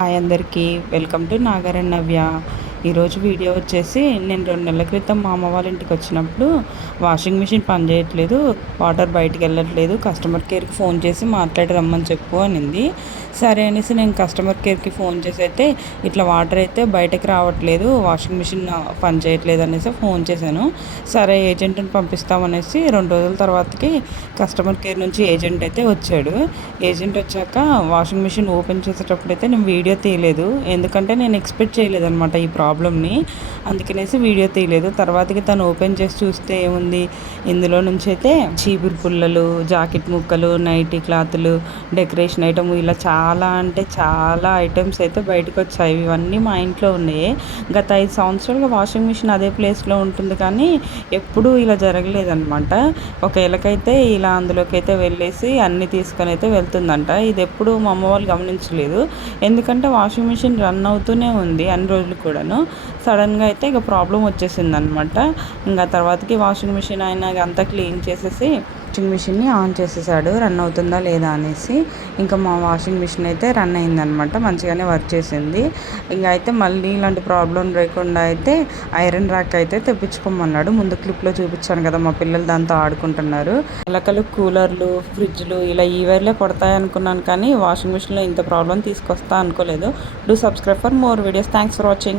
Hi అందరికీ welcome to Nagar and నవ్య. ఈరోజు video వచ్చేసి నేను 2 నెలల క్రితం మా అమ్మ వాళ్ళ ఇంటికి వచ్చినప్పుడు వాషింగ్ మిషన్ పనిచేయట్లేదు, వాటర్ బయటికి వెళ్ళట్లేదు, కస్టమర్ కేర్కి ఫోన్ చేసి మాట్లాడి రమ్మని చెప్పు అనింది. సరే అనేసి నేను కస్టమర్ కేర్కి ఫోన్ చేసి అయితే ఇట్లా వాటర్ అయితే బయటకు రావట్లేదు, వాషింగ్ మిషన్ పనిచేయట్లేదు అనేసి ఫోన్ చేశాను. సరే ఏజెంట్ని పంపిస్తామనేసి 2 రోజుల తర్వాతకి కస్టమర్ కేర్ నుంచి ఏజెంట్ అయితే వచ్చాడు. ఏజెంట్ వచ్చాక వాషింగ్ మిషన్ ఓపెన్ చేసేటప్పుడు అయితే నేను వీడియో తీయలేదు, ఎందుకంటే నేను ఎక్స్పెక్ట్ చేయలేదు అనమాట ఈ ప్రాబ్లమ్ని. అందుకనేసి వీడియో తీయలేదు. తర్వాతకి తను ఓపెన్ చేసి చూస్తే ఏముంది, ఇందులో నుంచి అయితే చీపురు పుల్లలు, జాకెట్ ముక్కలు, నైటీ క్లాతులు, డెకరేషన్ ఐటమ్, ఇలా చాలా అంటే చాలా ఐటమ్స్ అయితే బయటకు వచ్చాయి. ఇవన్నీ మా ఇంట్లో ఉన్నాయి. గత 5 సంవత్సరాలుగా వాషింగ్ మిషన్ అదే ప్లేస్లో ఉంటుంది, కానీ ఎప్పుడూ ఇలా జరగలేదన్నమాట. ఒక ఎలకైతే ఇలా అందులోకి అయితే వెళ్ళేసి అన్నీ తీసుకొని అయితే వెళ్తుందంట. ఇది ఎప్పుడు మా అమ్మ వాళ్ళు గమనించలేదు, ఎందుకంటే వాషింగ్ మిషన్ రన్ అవుతూనే ఉంది అన్ని రోజులు కూడాను. సడన్గా అయితే ఇక ప్రాబ్లం వచ్చేసింది అనమాట. ఇంకా తర్వాతకి వాషింగ్ మిషన్ ఆయన అంతా క్లీన్ చేసేసి వాషింగ్ మిషన్ని ఆన్ చేసేసాడు, రన్ అవుతుందా లేదా అనేసి. ఇంకా మా వాషింగ్ మిషన్ అయితే రన్ అయిందనమాట, మంచిగానే వర్క్ చేసింది. ఇంకా అయితే మళ్ళీ ఇలాంటి ప్రాబ్లం లేకుండా అయితే ఐరన్ ర్యాక్ అయితే తెప్పించుకోమన్నాడు. ముందు క్లిప్లో చూపించాను కదా, మా పిల్లలు దాంతో ఆడుకుంటున్నారు. ఎలకలు కూలర్లు, ఫ్రిడ్జ్లు ఇలా ఈవేర్లే కొడతాయి అనుకున్నాను, కానీ వాషింగ్ మిషన్లో ఇంత ప్రాబ్లం తీసుకొస్తా అనుకోలేదు. Do subscribe for more videos. Thanks for watching.